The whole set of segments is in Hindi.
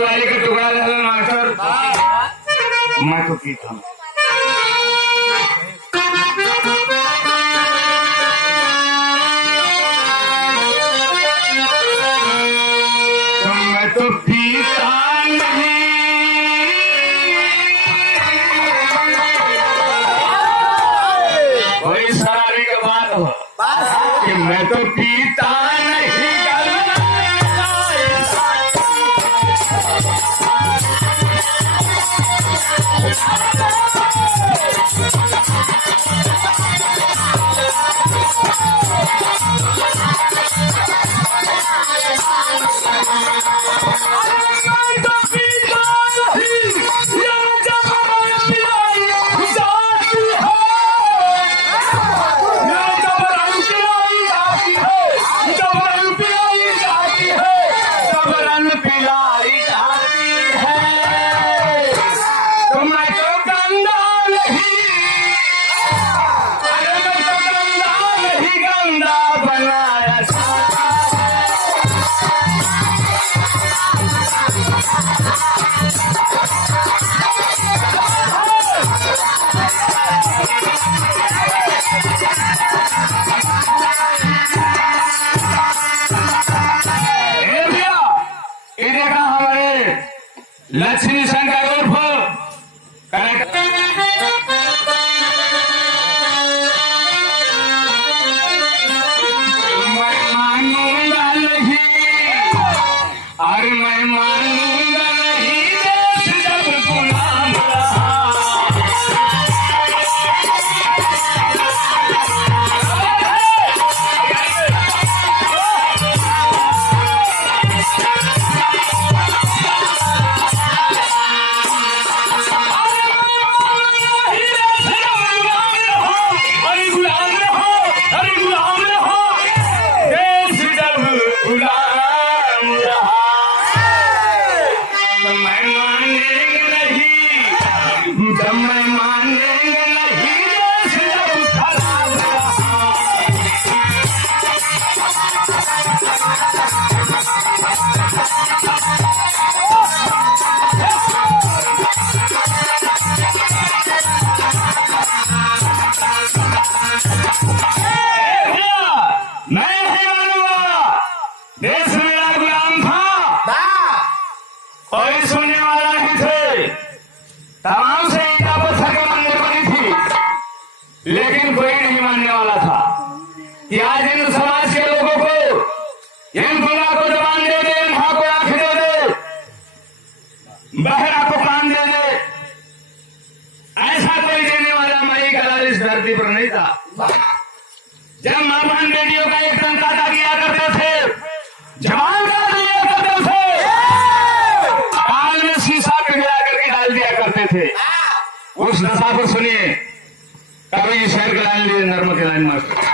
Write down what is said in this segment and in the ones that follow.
वाली का टुकड़ा रहल मास्टर मैं तो की था मैं तो पीता नहीं कोई शराबी का बात हो कि मैं तो पीता नहीं लक्ष्मी शंकर उर्फ मैं मानूंगा नहीं और मैं मानूंगा नहीं देश जब गुलाम रहा तमाम से ईटा पत्थर के मंदिर बनी थी लेकिन कोई नहीं मानने वाला था कि आज इन समाज के लोगों को इन गुना को जबान दे दे इन को आंखें दे दे बहरा को कान दे दे ऐसा कोई देने वाला मई कलाल इस धरती पर नहीं था। जब मां बहन बेटियों का एक संकाता किया करते थे जवान कर दिया करते थे काल में शीशा पिघला करके डाल दिया करते थे। उस दशा को सुनिए कभी शहर के लाइन लिए नर्म के लाइन मास्टर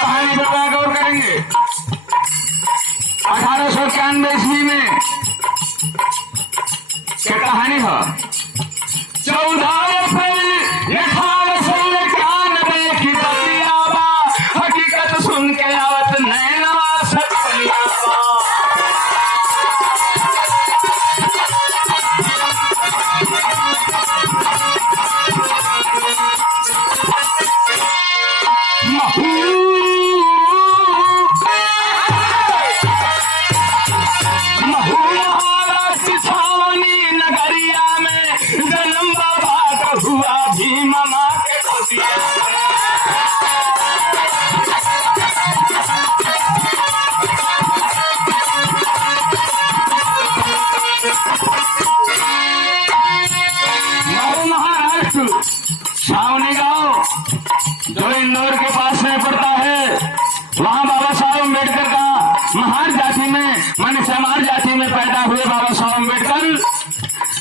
कहानी पर गौर करेंगे। 1891 ईस्वी में क्या कहानी है 14 अप्रैल 1891 की बतियावा हकीकत सुन के आवत नैनवा सतपलियावा नगरिया में जन्म बाबा माने समाज जाति में पैदा हुए बाबा साहब अम्बेडकर।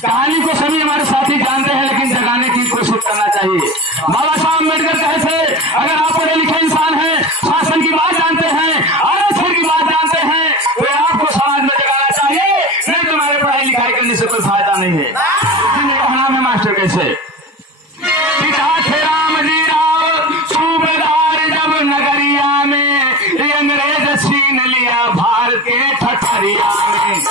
कहानी को सभी हमारे साथी जानते हैं, लेकिन जगाने की कोशिश करना चाहिए। बाबा साहब अम्बेडकर कहे थे, अगर आप पढ़े लिखे इंसान हैं, शासन की बात जानते हैं, आरक्षण की बात जानते हैं, तो आपको समाज में जगाना चाहिए, नहीं तुम्हारे पढ़ाई लिखाई करने से कोई फायदा नहीं है। कहना है मास्टर कैसे, पिता थे राम जी राव सूबेदार, जब नगरिया में अंग्रेज छीन लिया भारत के ठठरिया में।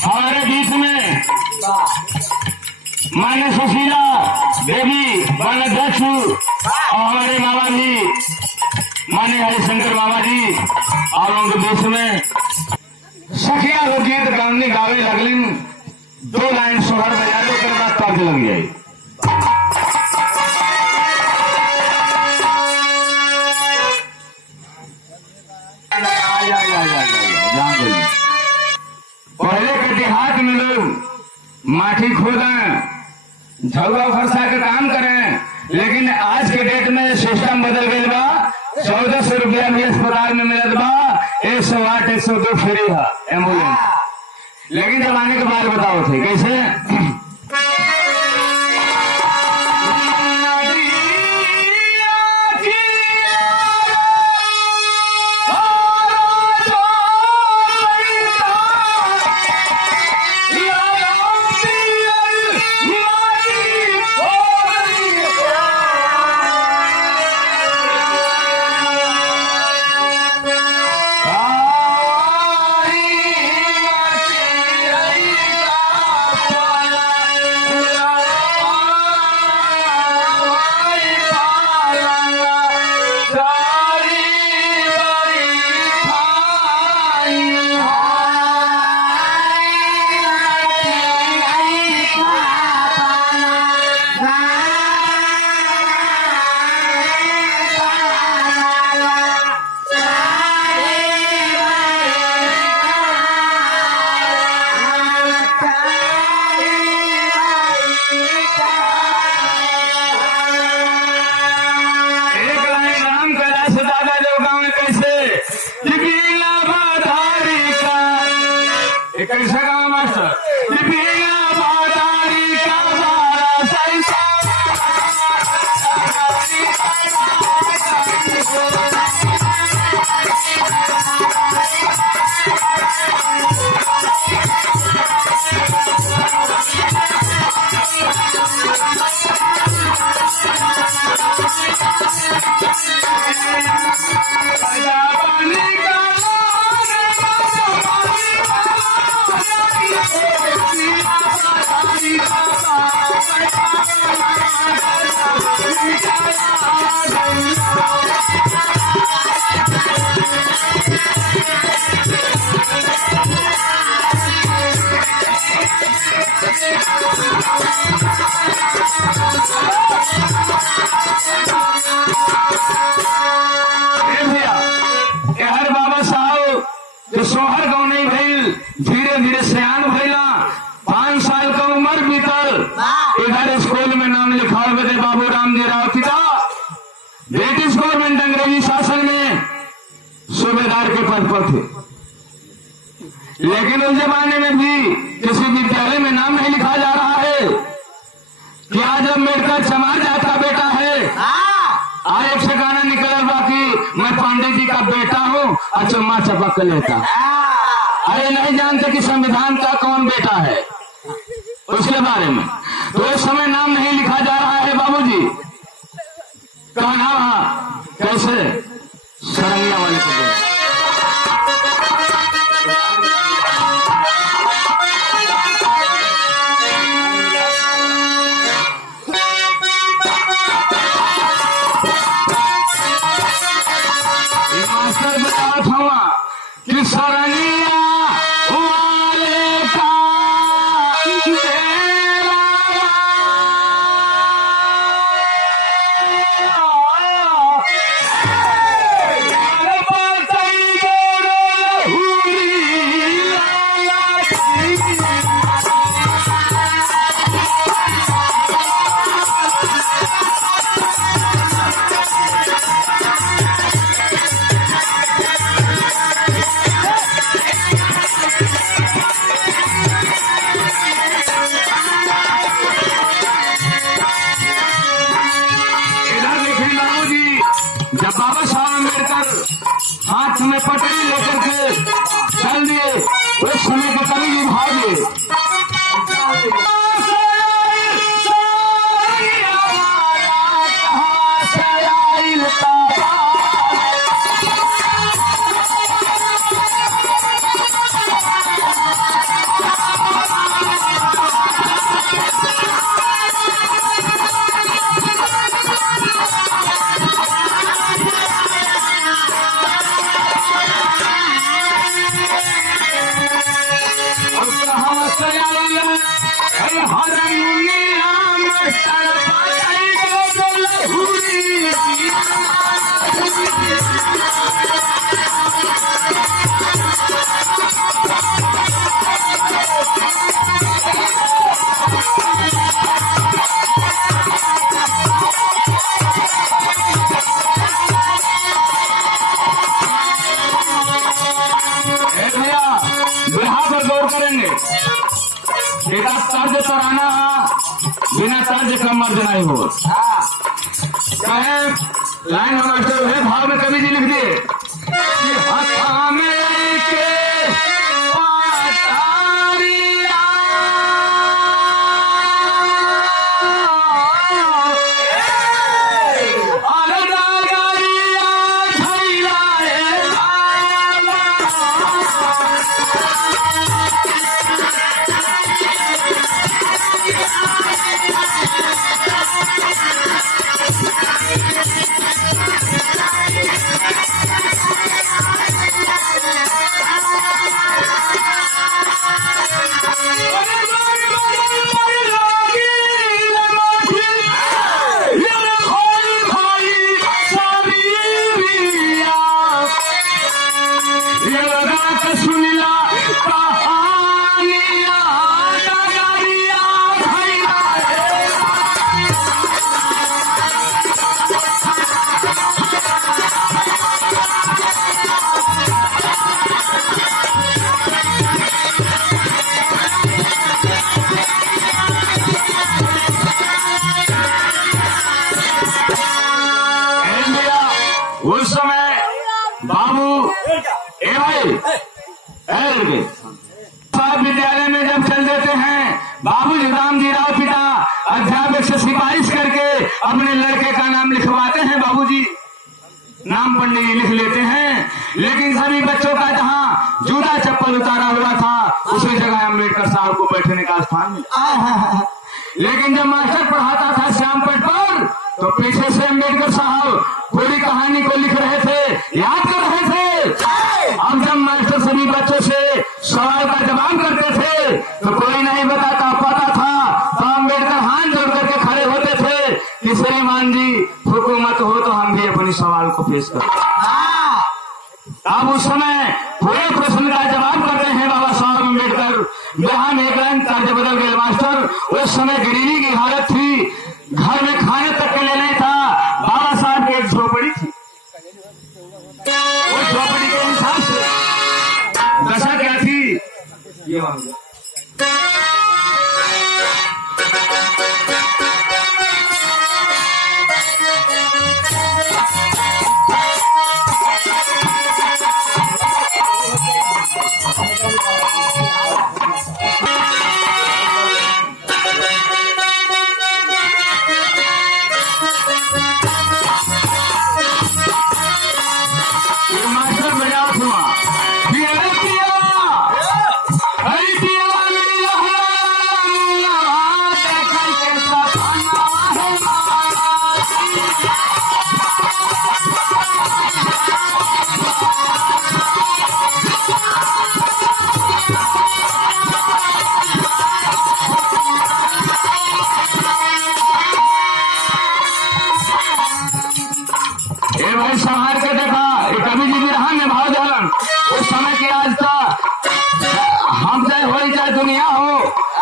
हमारे बीच में मान्य सुशीला देवी वनाध्यक्ष और हमारे मामा जी मान्य हरिशंकर मामा जी, और उनके बीच में सखिया लोकगीत गाने गावे लगलिन। 2 लाइन सोहर बजा दो, कर बात ताकि लग जाए। पहले के देहात में लोग माटी खोदें, झगड़ा फरसा के काम करें, लेकिन आज के डेट में सिस्टम बदल गई बा। 1400 रुपया भी अस्पताल में मिलत बा, 108 102 फ्री है एम्बुलेंस। लेकिन जमाने के बाद बताओ थे कैसे। कैसा गाँव मास्टर सोहर गाँव नहीं भइल, धीरे धीरे सियान भइला। 5 साल का उम्र बीतल, इधर स्कूल में नाम लिखाओ बदे बाबू रामजी राव पिता ब्रिटिश गवर्नमेंट अंग्रेजी शासन में सूबेदार के पद पर थे। लेकिन उस जमाने में भी किसी विद्यालय में नाम नहीं लिखा जा रहा है कि आज अम्बेडकर समाज जाता बेटा है। एक से गाना निकल बाकी मैं पांडे जी का बेटा हूँ, अचम्मा चपक लेता। अरे नहीं जानते कि संविधान का कौन बेटा है उसके बारे में। तो इस समय नाम नहीं लिखा जा रहा है बाबूजी। कहा कैसे सरंगिया वाले को जब बाबा साहब अम्बेडकर हाथ में पटरी लेकर के चल दिए उस समय के कवि जी भागे बेटा तर्ज तराना बिना तर्ज का मर्ज नहीं हो कहे लाइन मास्टर है भाव में कवि जी लिख दिए उस समय बाबू विद्यालय में जब चल देते हैं बाबू राम जी राव पिता अध्यापक से सिफारिश करके अपने लड़के का नाम लिखवाते हैं। बाबूजी नाम पंडित जी लिख लेते हैं, लेकिन सभी बच्चों का जहाँ जूता चप्पल उतारा हुआ था उसी जगह अम्बेडकर साहब को बैठने का स्थान मिला। लेकिन जब मास्टर पढ़ाता था श्यामपट पर तो पीछे से अम्बेडकर साहब पूरी कहानी को लिख रहे थे, याद कर रहे थे। अब जब मास्टर सभी बच्चों से सवाल का जवाब करते थे तो कोई नहीं बताता पता था, तो अम्बेडकर हाथ जोड़ करके खड़े होते थे कि श्रीमान जी हुकूमत हो तो हम भी अपनी सवाल को पेश करें। अब उस समय पूरे प्रश्न का जवाब कर रहे हैं बाबा साहब अम्बेडकर। बिहान एक लाइन तर्ज बदल गए मास्टर। उस समय गरीबी की हालत थी, घर में खाने तक के लिए नहीं था। बाबा साहब की एक झोपड़ी थी, उस झोपड़ी के हिसाब से दशा क्या थी ये मालूम।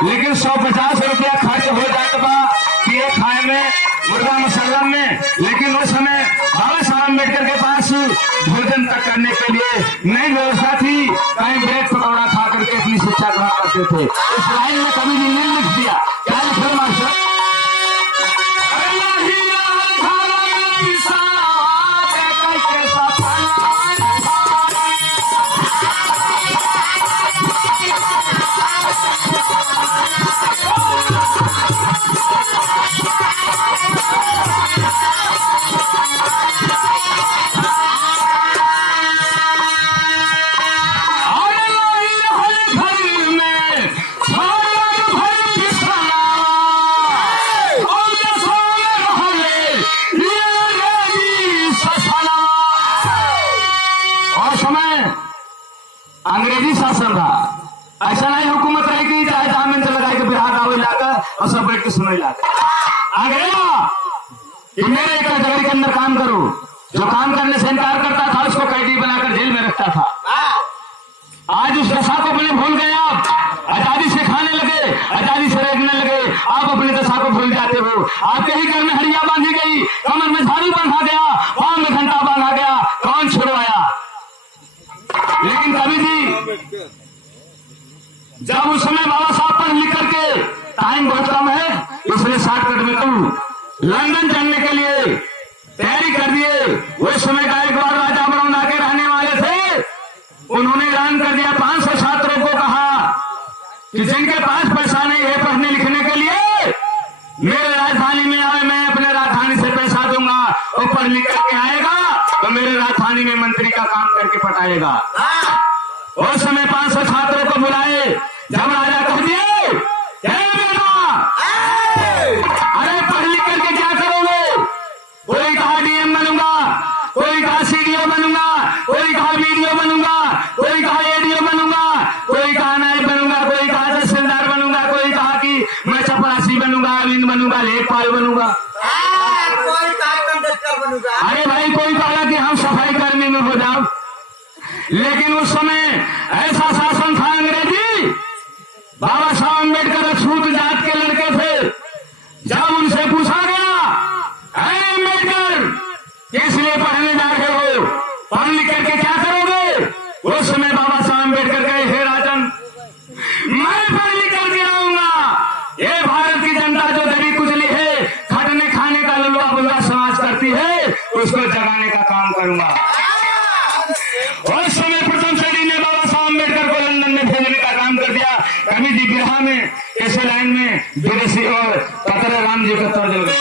लेकिन 150 रुपया खर्च हो जाता बा पिए खाए में मुर्गा मसाला में। लेकिन उस समय बाबा साहब अम्बेडकर के पास भोजन तक करने के लिए नई व्यवस्था थी। कहीं ब्रेड पकौड़ा खा करके अपनी शिक्षा ग्रहण करते थे। इस लाइन में कभी ने लिख दिया, क्या लिखे मास्टर? अंग्रेजी शासन था, ऐसा नहीं हुकूमत रही कि चाहे दामन से लगा के बिहार आवे लाकर और सब बैठ के सुनाई लाकर आ गया कि मेरे एक कैटेगरी के अंदर काम करो। जो काम करने से इनकार करता था उसको कैदी बनाकर जेल में रखता था। आज उस दशा को अपने भूल गए आप, आजादी से खाने लगे, आजादी से रेगने लगे, आप अपनी दशा को भूल जाते हो। आपके ही घर में हड़िया बांधी गई, कमर में झाड़ू बांधा गया, पांव में घंटा बांधा गया, कौन छुड़वाया? लेकिन कभी भी जब उस समय बाबा साहब पढ़ लिख करके टाइम बहुत कम है इसलिए शॉर्टकट में तू लंदन चलने के लिए तैयारी कर दिए। उस समय का एक बार राजा बरौना के रहने वाले थे, उन्होंने ऐलान कर दिया 500 छात्रों को कहा कि जिनके पास पैसा नहीं है पढ़ने लिखने के लिए मेरे राजधानी में आए, मैं अपने राजधानी से पैसा दूंगा, वो पढ़ लिख करके आएगा तो मेरे राजधानी में मंत्री का काम करके पटाएगा। उस समय 500 छात्रों को बुलाए, जब राजा कह दिए अरे पढ़ लिख करके क्या करोगे? कोई कहा डीएम बनूंगा, कोई कहा सीडीओ बनूंगा, कोई कहा बीडीओ बनूंगा, कोई कहा एडीओ बनूंगा, कोई कहा नायब बनूंगा, कोई कहा तहसीलदार बनूंगा, कोई कहा कि मैं चपरासी बनूंगा, अविन बनूंगा, लेखपाल बनूंगा, अरे भाई कोई कहा कि हम सफाई कर्मी में हो जाओ। लेकिन उस समय ऐसा शासन था अंग्रेजी, बाबा साहब अम्बेडकर अछूत जात के लड़के थे। जब उनसे पूछा गया अम्बेडकर किस लिए पढ़ने जा रहे हो, पढ़ लिख करके क्या करोगे? उस समय बाबा साहब अम्बेडकर कहे हे राजन, मैं पढ़ लिख करके आऊंगा। ये भारत की जनता जो दरी कुचली है, खटने खाने का लुलवा बुलवा समाज करती है, उसको जगाने का काम करूंगा। उस समय प्रथम श्रेणी ने बाबा साहब अम्बेडकर को लंदन में भेजने का काम कर दिया। कभी दिग्विजय में ऐसे लाइन में विदेशी और पतरे राम जी का तर्ज में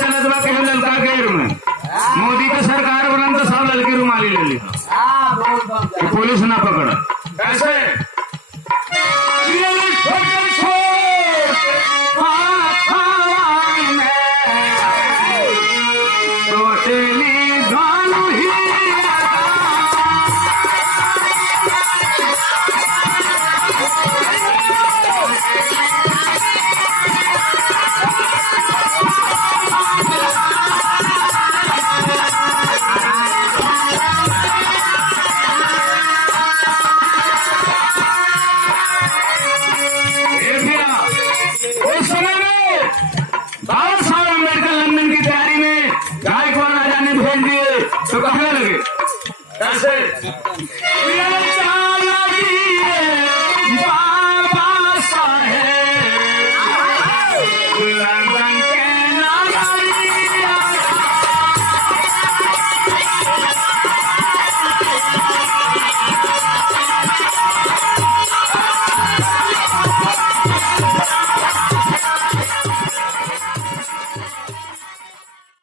चलत बा कहे ललका गेर में। मोदी के सरकार बनन तो सब ललकी रुमाली ले ली, पुलिस ना पकड़। कैसे